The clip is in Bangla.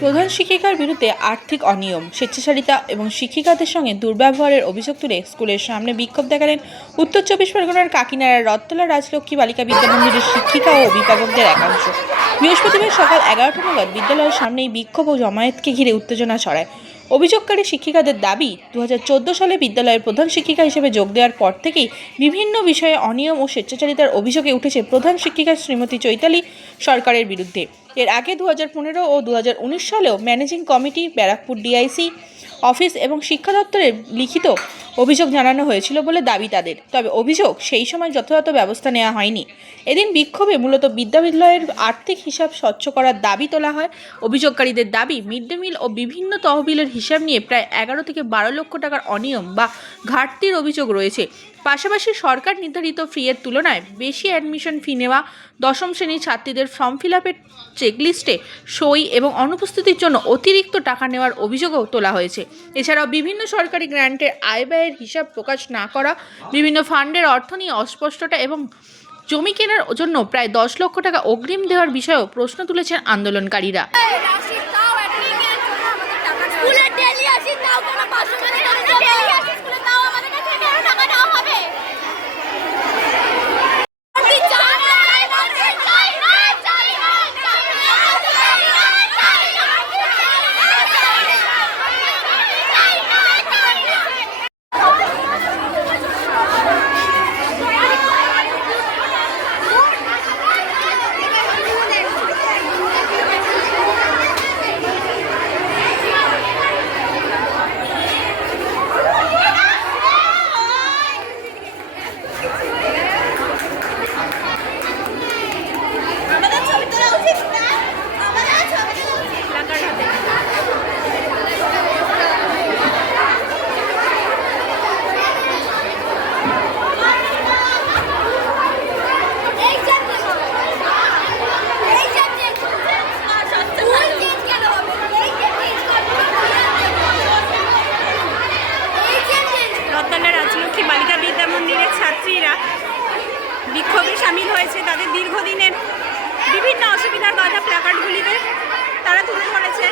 প্রধান শিক্ষিকার বিরুদ্ধে আর্থিক অনিয়ম, স্বেচ্ছাচারিতা এবং শিক্ষিকাদের সঙ্গে দুর্ব্যবহারের অভিযোগ তুলে স্কুলের সামনে বিক্ষোভ দেখালেন উত্তর চব্বিশ পরগনার কাকিনাড়ার রথতলা রাজলক্ষ্মী বালিকা বিদ্যামন্দিরের শিক্ষিকা ও অভিভাবকদের একাংশ। বৃহস্পতিবার সকাল 11টা নাগাদ বিদ্যালয়ের সামনে এই বিক্ষোভ ও জমায়েতকে ঘিরে উত্তেজনা ছড়ায়। অভিযোগকারী শিক্ষিকাদের দাবি, 2014 সালে বিদ্যালয়ের প্রধান শিক্ষিকা হিসেবে যোগ দেওয়ার পর থেকেই বিভিন্ন বিষয়ে অনিয়ম ও স্বেচ্ছাচারিতার অভিযোগে উঠেছে প্রধান শিক্ষিকা শ্রীমতী চৈতালি সরকারের বিরুদ্ধে। এর আগে 2015 ও 2019 সালেও managing committee, Barrackpore DIC office এবং শিক্ষা দপ্তরের লিখিত অভিযোগ জানানো হয়েছিল বলে দাবি তাদের। তবে অভিযোগ সেই সময় যথাযথ ব্যবস্থা নেওয়া হয়নি। এদিন বিক্ষোভে মূলত বিদ্যালয়ের আর্থিক হিসাব স্বচ্ছ করার দাবি তোলা হয়। অভিযোগকারীদের দাবি, মিড ডে মিল ও বিভিন্ন তহবিলের হিসাব নিয়ে প্রায় 11 থেকে 12 লক্ষ টাকার অনিয়ম বা ঘাটতির অভিযোগ রয়েছে। পাশাপাশি সরকার নির্ধারিত ফি-এর তুলনায় বেশি অ্যাডমিশন ফি নেওয়া, দশম শ্রেণীর ছাত্রীদের ফর্ম ফিল আপের চেকলিস্টে সই এবং অনুপস্থিতির জন্য অতিরিক্ত টাকা নেওয়ার অভিযোগও তোলা হয়েছে। এছাড়াও বিভিন্ন সরকারি গ্র্যান্টের আয় ব্যয়ের হিসাব প্রকাশ না করা, বিভিন্ন ফান্ডের অর্থ নিয়ে অস্পষ্টতা এবং জমি কেনার জন্য প্রায় 10 লক্ষ টাকা অগ্রিম দেওয়ার বিষয়েও প্রশ্ন তুলেছেন আন্দোলনকারীরা। রথতলা রাজলক্ষ্মী বালিকা বিদ্যামন্দিরের ছাত্রীরা বিক্ষোভে সামিল হয়েছে। তাদের দীর্ঘদিনের বিভিন্ন অসুবিধার কথা প্ল্যাকার্ডগুলিতে তারা তুলে ধরেছে।